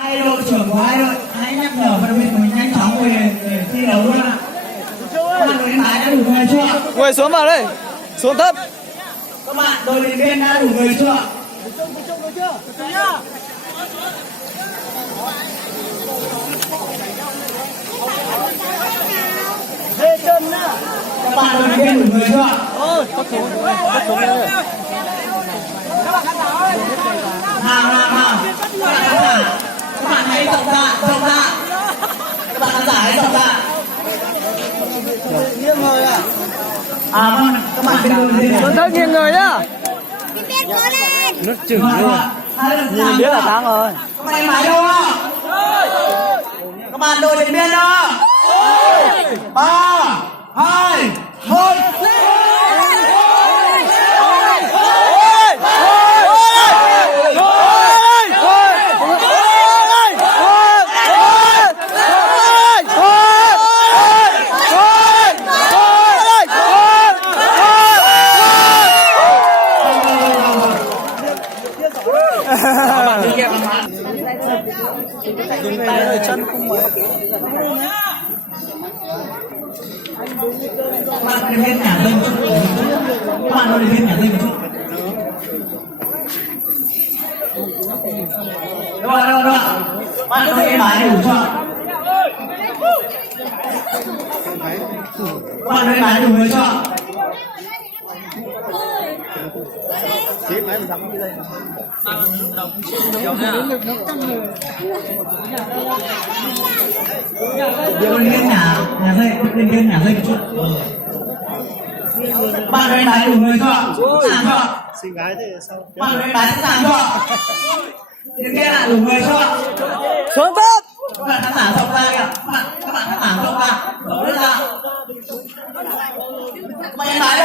Hai đội trưởng của hai đội hãy nhắc nhở vận động viên của mình nhanh chóng về để thi đấu luôn ạ. Các bạn đội đánh lái đã đủ người chưa? Ngồi xuống vào đây, xuống thấp. Các bạn đội luyện viên đã đủ người chưa? Các bạn đội luyện viên đủ người chưa? Nào. Các bạn hãy rộng ra. Các bạn khán giả hãy rộng ra. Nghiêng người à? Vâng, các bạn bên đội luyện viên. Xuống thấp nghiêng người nhá. Nước chừng luôn. Nhìn biết là thắng rồi. Các bạn máy đâu ạ? Các bạn đội luyện viên đâu? 3, 2, 1. Dùng tay rồi chân không mới. Các bạn đội viên nhả dây một chút. Các bạn đội viên nhả dây một chút. Đâu. Bạn đội viên bài đủ chưa? Bạn đội viên bài đủ người chưa? Đội viên nhả dây một chút. Bạn đội viên đủ người chưa? Sẵn chưa? Xinh gái thế sao? Bạn đội viên sẵn sàng chưa? Những kia là đủ người chưa? Xuống thấp. Các bạn khán giả rộng ra kìa. Các bạn khán giả rộng ra. Rộng ra. Các bạn em lái